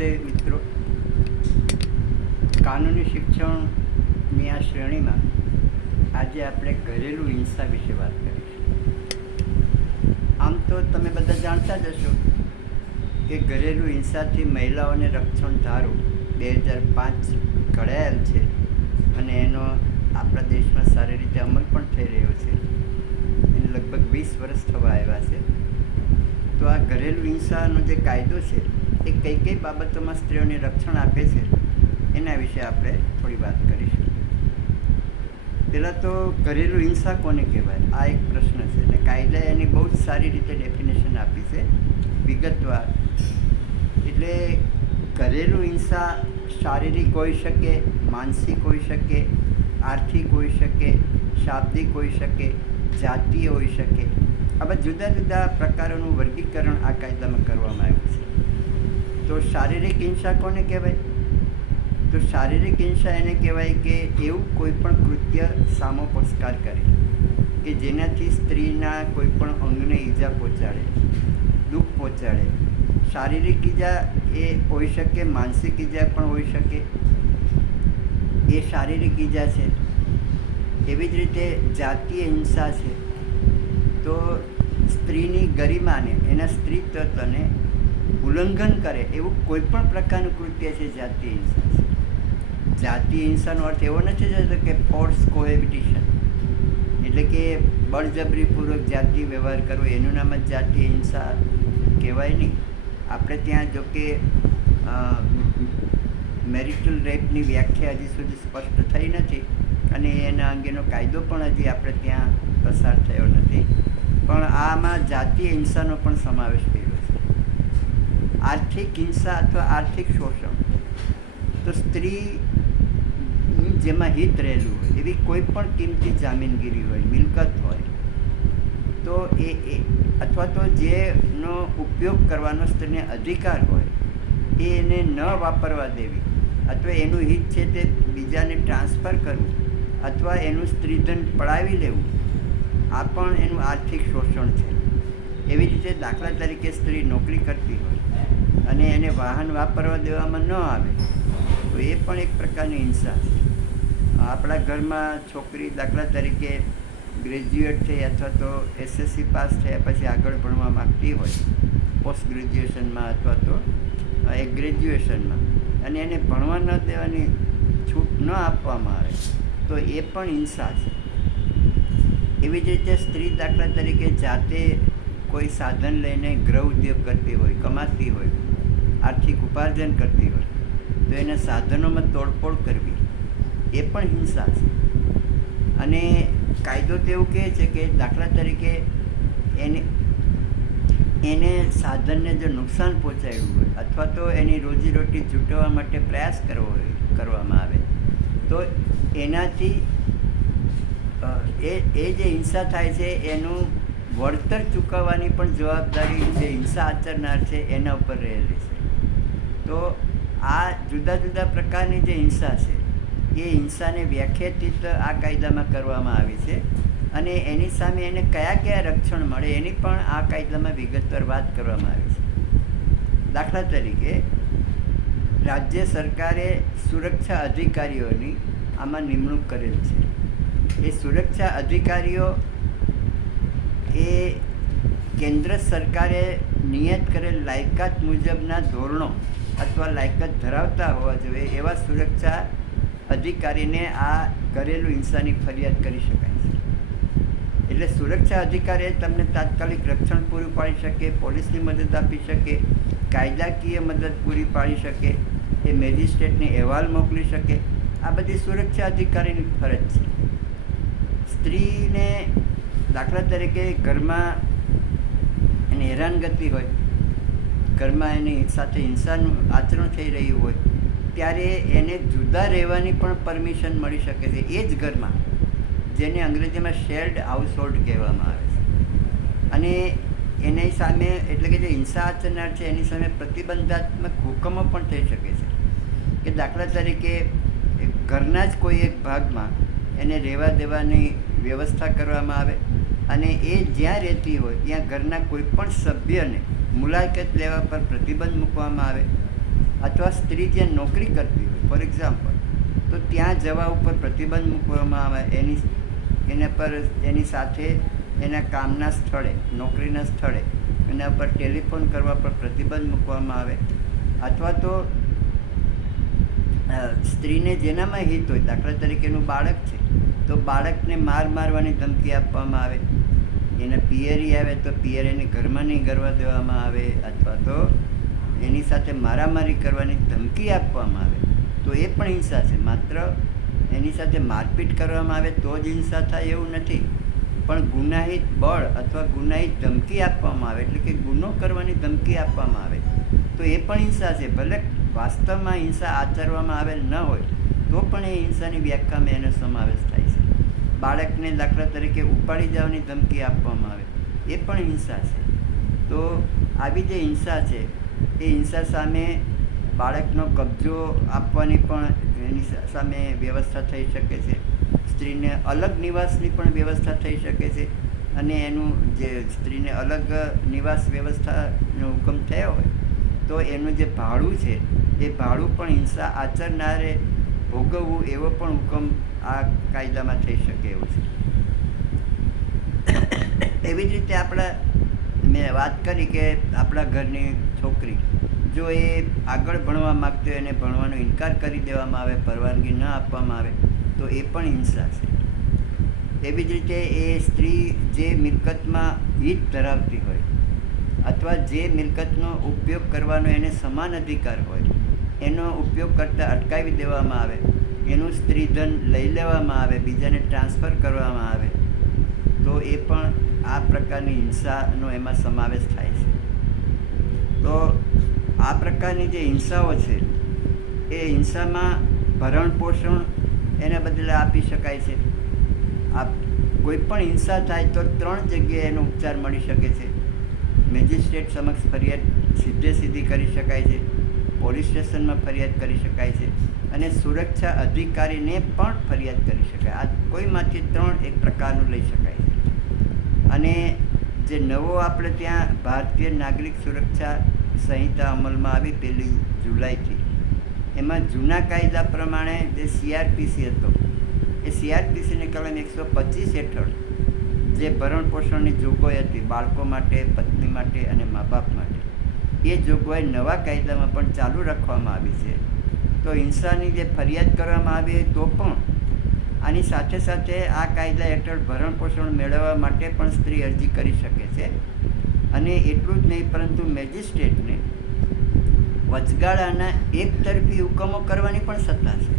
નમસ્તે મિત્રો, કાનૂની શિક્ષણની આ શ્રેણીમાં આજે આપણે ઘરેલું હિંસા વિશે વાત કરીશું. આમ તો તમે બધા જાણતા જ હશો કે ઘરેલું હિંસાથી મહિલાઓને રક્ષણ ધારો 2005 ઘડાયેલ છે અને એનો આપણા દેશમાં સારી રીતે અમલ પણ થઈ રહ્યો છે. એને લગભગ 20 વર્ષ થવા આવ્યા છે. તો આ ઘરેલું હિંસાનો જે કાયદો છે એ કઈ કઈ બાબતોમાં સ્ત્રીઓને રક્ષણ આપે છે એના વિશે આપણે થોડી વાત કરીશું. પહેલાં તો ઘરેલું હિંસા કોને કહેવાય, આ એક પ્રશ્ન છે અને કાયદાએ એની બહુ જ સારી રીતે ડેફિનેશન આપી છે વિગતવાર. એટલે ઘરેલું હિંસા શારીરિક હોઈ શકે, માનસિક હોઈ શકે, આર્થિક હોઈ શકે, શાબ્દિક હોઈ શકે, જાતીય હોઈ શકે. આવા જુદા જુદા પ્રકારોનું વર્ગીકરણ આ કાયદામાં કરવામાં આવ્યું છે. તો શારીરિક હિંસા કોને કહેવાય? તો શારીરિક હિંસા એને કહેવાય કે એવું કોઈ પણ કૃત્ય સામોપસ્કાર કરે કે જેનાથી સ્ત્રીના કોઈ પણ અંગને ઈજા પહોંચાડે, દુઃખ પહોંચાડે. શારીરિક ઈજા એ હોઈ શકે, માનસિક ઈજા પણ હોઈ શકે, એ શારીરિક ઈજા છે. એવી જ રીતે જાતીય હિંસા છે. તો સ્ત્રીની ગરિમાને, એના સ્ત્રીત્વને ઉલ્લંઘન કરે એવું કોઈ પણ પ્રકારનું કૃત્ય છે જાતીય હિંસા છે. જાતીય હિંસાનો અર્થ એવો નથી થતો કે ફોર્સ કોહેબિટેશન, એટલે કે બળજબરીપૂર્વક જાતીય વ્યવહાર કરવો, એનું નામ જ જાતીય હિંસા કહેવાય નહીં. આપણે ત્યાં જો કે મેરિટલ રેપની વ્યાખ્યા હજી સુધી સ્પષ્ટ થઈ નથી અને એના અંગેનો કાયદો પણ હજી આપણે ત્યાં પસાર થયો નથી. પણ આમાં જાતીય હિંસાનો પણ સમાવેશ કર્યો છે. આર્થિક હિંસા અથવા આર્થિક શોષણ, તો સ્ત્રી જેમાં હિત રહેલું હોય એવી કોઈ પણ કિંમતી જામીનગીરી હોય, મિલકત હોય, તો એ અથવા તો જેનો ઉપયોગ કરવાનો સ્ત્રીને અધિકાર હોય એ એને ન વાપરવા દેવી, અથવા એનું હિત છે તે બીજાને ટ્રાન્સફર કરવું, અથવા એનું સ્ત્રીધન પડાવી લેવું, આ પણ એનું આર્થિક શોષણ છે. એવી રીતે દાખલા તરીકે સ્ત્રી નોકરી કરતી હોય અને એને વાહન વાપરવા દેવામાં ન આવે તો એ પણ એક પ્રકારની હિંસા છે. આપણા ઘરમાં છોકરી દાખલા તરીકે ગ્રેજ્યુએટ થઈ અથવા તો SSC પાસ થયા પછી આગળ ભણવા માગતી હોય, પોસ્ટ ગ્રેજ્યુએશનમાં અથવા તો એક ગ્રેજ્યુએશનમાં, અને એને ભણવા ન દેવાની છૂટ ન આપવામાં આવે તો એ પણ હિંસા છે. એવી જ રીતે સ્ત્રી દાખલા તરીકે જાતે કોઈ સાધન લઈને ગૃહ ઉદ્યોગ કરતી હોય, કમાતી હોય, આર્થિક ઉપાર્જન કરતી હોય તો એના સાધનોમાં તોડફોડ કરવી એ પણ હિંસા છે. અને કાયદો તો એવું કહે છે કે દાખલા તરીકે એને સાધનને જો નુકસાન પહોંચાડ્યું હોય અથવા તો એની રોજીરોટી જૂટવવા માટે પ્રયાસ કરવામાં આવે તો એનાથી એ જે હિંસા થાય છે એનું વળતર ચૂકવવાની પણ જવાબદારી જે હિંસા આચરનાર છે એના ઉપર રહેલી છે. તો આ જુદા જુદા પ્રકારની જે હિંસા છે એ હિંસાને વ્યાખ્યાયિત આ કાયદામાં કરવામાં આવી છે અને એની સામે એને કયા કયા રક્ષણ મળે એની પણ આ કાયદામાં વિગતવાર વાત કરવામાં આવી છે. દાખલા તરીકે રાજ્ય સરકારે સુરક્ષા અધિકારીઓની આમાં નિમણૂક કરેલ છે. એ સુરક્ષા અધિકારીઓ એ કેન્દ્ર સરકારે નિયત કરેલ લાયકાત મુજબના ધોરણો અથવા લાયકાત ધરાવતા હોવા જોઈએ એવા સુરક્ષા અધિકારીને આ ઘરેલું હિંસાની ફરિયાદ કરી શકાય છે. એટલે સુરક્ષા અધિકારી તમને તાત્કાલિક રક્ષણ પૂરું પાડી શકે, પોલીસની મદદ આપી શકે, કાયદાકીય મદદ પૂરી પાડી શકે, એ મેજિસ્ટ્રેટને અહેવાલ મોકલી શકે. આ બધી સુરક્ષા અધિકારીની ફરજ છે. સ્ત્રીને દાખલા તરીકે ઘરમાં એને હેરાનગતિ હોય, ઘરમાં એની સાથે હિંસાનું આચરણ થઈ રહ્યું હોય ત્યારે એને જુદા રહેવાની પણ પરમિશન મળી શકે છે એ જ ઘરમાં, જેને અંગ્રેજીમાં શેર્ડ હાઉસ હોલ્ડ કહેવામાં આવે છે. અને એની સામે એટલે કે જે હિંસા આચરનાર છે એની સામે પ્રતિબંધાત્મક હુકમો પણ થઈ શકે છે કે દાખલા તરીકે ઘરના જ કોઈ એક ભાગમાં એને રહેવા દેવાની વ્યવસ્થા કરવામાં આવે અને એ જ્યાં રહેતી હોય ત્યાં ઘરના કોઈ પણ સભ્યને મુલાકાત લેવા પર પ્રતિબંધ મૂકવામાં આવે. અથવા સ્ત્રી જે નોકરી કરતી હોય ફોર એક્ઝામ્પલ, તો ત્યાં જવા ઉપર પ્રતિબંધ મૂકવામાં આવે. એની સાથે એના કામના સ્થળે, નોકરીના સ્થળે એના પર ટેલિફોન કરવા પર પ્રતિબંધ મૂકવામાં આવે. અથવા તો સ્ત્રીને જેનામાં હિત હોય, દાખલા તરીકે એનું બાળક છે તો બાળકને મારવાની ધમકી આપવામાં આવે. એના પિયરી આવે તો પિયરીને ઘરમાં નહીં ગરવા દેવામાં આવે, અથવા તો એની સાથે મારામારી કરવાની ધમકી આપવામાં આવે, તો એ પણ હિંસા છે. માત્ર એની સાથે મારપીટ કરવામાં આવે તો જ હિંસા થાય એવું નથી, પણ ગુનાહિત બળ અથવા ગુનાહિત ધમકી આપવામાં આવે, એટલે કે ગુનો કરવાની ધમકી આપવામાં આવે તો એ પણ હિંસા છે. ભલે વાસ્તવમાં હિંસા આચરવામાં આવેલ ન હોય તો પણ એ હિંસાની વ્યાખ્યામાં એનો સમાવેશ થાય છે. બાળકને દાખલા તરીકે ઉપાડી જવાની ધમકી આપવામાં આવે, એ પણ હિંસા છે. તો આવી જે હિંસા છે એ હિંસા સામે બાળકનો કબજો આપવાની પણ એની સામે વ્યવસ્થા થઈ શકે છે. સ્ત્રીને અલગ નિવાસની પણ વ્યવસ્થા થઈ શકે છે, અને એનું જે સ્ત્રીને અલગ નિવાસ વ્યવસ્થાનો હુકમ થયો હોય તો એનું જે ભાડું છે એ ભાડું પણ હિંસા આચરનારે ભોગવવું એવો પણ હુકમ આ કાયદામાં થઈ શકે એવું છે. એવી જ રીતે મેં વાત કરી કે આપણા ઘરની છોકરી જો એ આગળ ભણવા માગતી હોય એને ભણવાનો ઇનકાર કરી દેવામાં આવે, પરવાનગી ન આપવામાં આવે તો એ પણ હિંસા છે. એવી જ રીતે એ સ્ત્રી જે મિલકતમાં હિત ધરાવતી હોય અથવા જે મિલકતનો ઉપયોગ કરવાનો એને સમાન અધિકાર હોય, એનો ઉપયોગ કરતાં અટકાવી દેવામાં આવે, એનું સ્ત્રીધન લઈ લેવામાં આવે, બીજાને ટ્રાન્સફર કરવામાં આવે તો એ પણ આ પ્રકારની હિંસાનો એમાં સમાવેશ થાય છે. તો આ પ્રકારની જે હિંસાઓ છે એ હિંસામાં ભરણ પોષણ એને બદલે આપી શકાય છે. કોઈ પણ હિંસા થાય તો 3 જગ્યાએ એનો ઉપચાર મળી શકે છે. મેજિસ્ટ્રેટ સમક્ષ ફરિયાદ સીધી કરી શકાય છે, પોલીસ સ્ટેશનમાં ફરિયાદ કરી શકાય છે, અને સુરક્ષા અધિકારીને પણ ફરિયાદ કરી શકાય. આ કોઈમાંથી 3 એક પ્રકારનું લઈ શકાય છે. અને જે નવો આપણે ત્યાં ભારતીય નાગરિક સુરક્ષા સંહિતા અમલમાં આવી 1 જુલાઈથી, એમાં જૂના કાયદા પ્રમાણે જે CRPC હતો એ CRPCની કલમ 125 હેઠળ જે ભરણ પોષણની જોગવાઈ હતી બાળકો માટે, પત્ની માટે અને મા બાપ માટે, એ જોગવાઈ નવા કાયદામાં પણ ચાલુ રાખવામાં આવી છે. તો હિંસાની જે ફરિયાદ કરવામાં આવી હોય તો પણ આની સાથે સાથે આ કાયદા હેઠળ ભરણ પોષણ મેળવવા માટે પણ સ્ત્રી અરજી કરી શકે છે. અને એટલું જ નહીં પરંતુ મેજિસ્ટ્રેટને વચગાળાના એકતરફી હુકમો કરવાની પણ સત્તા છે.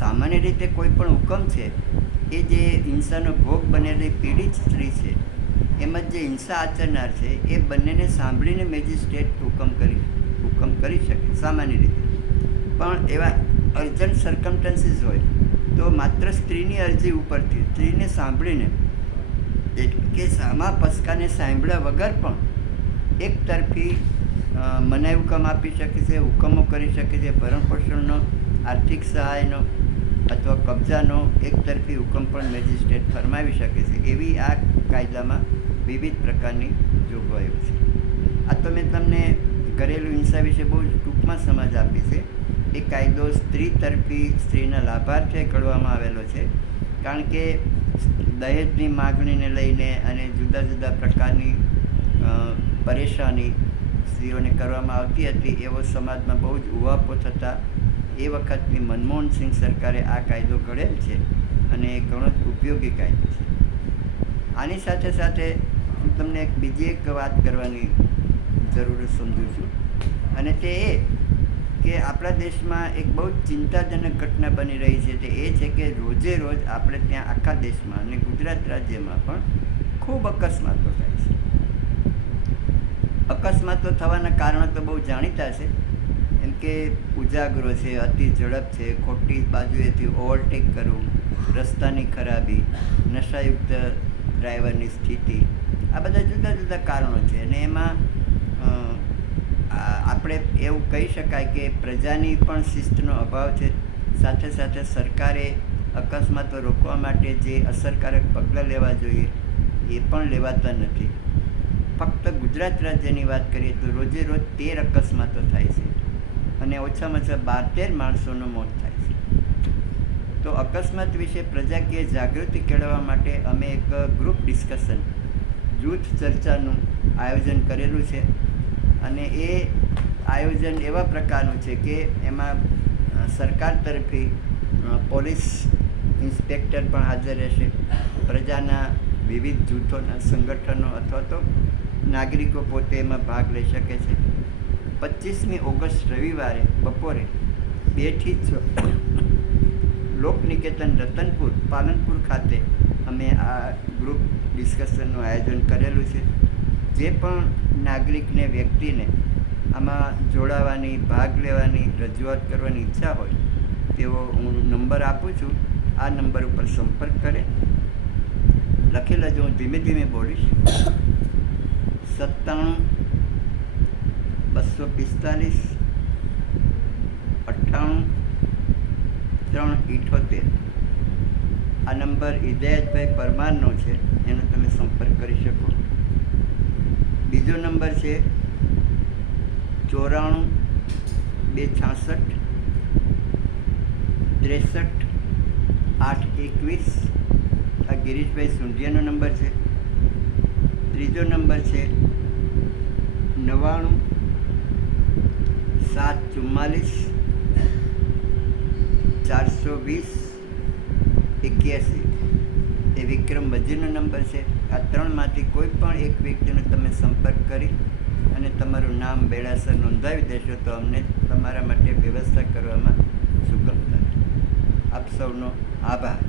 સામાન્ય રીતે કોઈ પણ હુકમ છે એ જે હિંસાનો ભોગ બનેલી પીડિત સ્ત્રી છે એમાં જે હિંસા આચરનાર છે એ બંનેને સાંભળીને મેજિસ્ટ્રેટ હુકમ કરી શકે સામાન્ય રીતે. પણ એવા અર્જન્ટ સર્કમસ્ટન્સીસ હોય તો માત્ર સ્ત્રીની અરજી ઉપરથી સ્ત્રીને સાંભળીને કે સામા પસકાને સાંભળ્યા વગર પણ એકતરફી મનાઈ હુકમ આપી શકે છે, હુકમો કરી શકે છે. ભરણ પોષણનો, આર્થિક સહાયનો અથવા કબજાનો એકતરફી હુકમ પણ મેજિસ્ટ્રેટ ફરમાવી શકે છે. એવી આ કાયદામાં વિવિધ પ્રકારની જોગવાઈઓ છે. આ તો મેં તમને ઘરેલું હિંસા વિશે બહુ ટૂંકમાં સમજ આપી છે. એ કાયદો સ્ત્રી તરફી સ્ત્રીના લાભાર્થે ઘડવામાં આવેલો છે, કારણ કે દહેજની માગણીને લઈને અને જુદા જુદા પ્રકારની પરેશાની સ્ત્રીઓને કરવામાં આવતી હતી. એવો સમાજમાં બહુ જ ઉહાપો થતાં એ વખતની મનમોહનસિંહ સરકારે આ કાયદો ઘડેલ છે અને એ ઘણો જ ઉપયોગી કાયદો છે. આની સાથે સાથે હું તમને બીજી એક વાત કરવાની જરૂર સમજું છું, અને તે એ કે આપણા દેશમાં એક બહુ જ ચિંતાજનક ઘટના બની રહી છે. તે એ છે કે રોજે રોજ આપણે ત્યાં આખા દેશમાં અને ગુજરાત રાજ્યમાં પણ ખૂબ અકસ્માતો થાય છે. અકસ્માતો થવાના કારણો તો બહુ જાણીતા છે, એમ કે ઉજાગરો છે, અતિ ઝડપ છે, ખોટી બાજુએથી ઓવરટેક કરવું, રસ્તાની ખરાબી, નશાયુક્ત ડ્રાઈવરની સ્થિતિ, આ બધા જુદા જુદા કારણો છે. અને એમાં આપણે એવું કહી શકાય કે પ્રજાની પણ શિસ્તનો અભાવ છે. સાથે સાથે સરકારે અકસ્માતો રોકવા માટે જે અસરકારક પગલાં લેવા જોઈએ એ પણ લેવાતા નથી. ફક્ત ગુજરાત રાજ્યની વાત કરીએ તો રોજે રોજ 13 અકસ્માતો થાય છે, અને ઓછામાં ઓછા 12-13 માણસોનું મોત થાય છે. તો અકસ્માત વિશે પ્રજાકીય જાગૃતિ કેળવવા માટે અમે એક ગ્રુપ ડિસ્કશન, જૂથ ચર્ચાનું આયોજન કરેલું છે. અને એ આયોજન એવા પ્રકારનું છે કે એમાં સરકાર તરફથી પોલીસ ઇન્સ્પેક્ટર પણ હાજર રહેશે, પ્રજાના વિવિધ જૂથોના સંગઠનો અથવા તો નાગરિકો પોતે એમાં ભાગ લઈ શકે છે. 25મી ઓગસ્ટ રવિવારે બપોરે 2 થી 6 લોકનિકેતન રતનપુર પાલનપુર ખાતે અમે આ ગ્રુપ ડિસ્કશનનું આયોજન કરેલું છે. જે પણ નાગરિકને, વ્યક્તિને આમાં જોડાવાની, ભાગ લેવાની, રજૂઆત કરવાની ઈચ્છા હોય તેઓ હું નંબર આપું છું, આ નંબર ઉપર સંપર્ક કરે. લખી લેજો, હું ધીમે ધીમે બોલીશ. 97 245 98 378. આ નંબર હિદાયતભાઈ પરમારનો છે, એનો તમે સંપર્ક કરી શકો. બીજો નંબર છે 94 266 63 821. આ ગિરીશભાઈ સુંઢિયાનો નંબર છે. ત્રીજો નંબર છે 99 744 420 81. એ વિક્રમ વજીરનો નંબર છે. આ ત્રણમાંથી કોઈ પણ એક વ્યક્તિનો તમે સંપર્ક કરી અને તમારું નામ વેળાસર નોંધાવી દેશો તો અમને તમારા માટે વ્યવસ્થા કરવામાં સુગમતા. આપ સૌનો આભાર.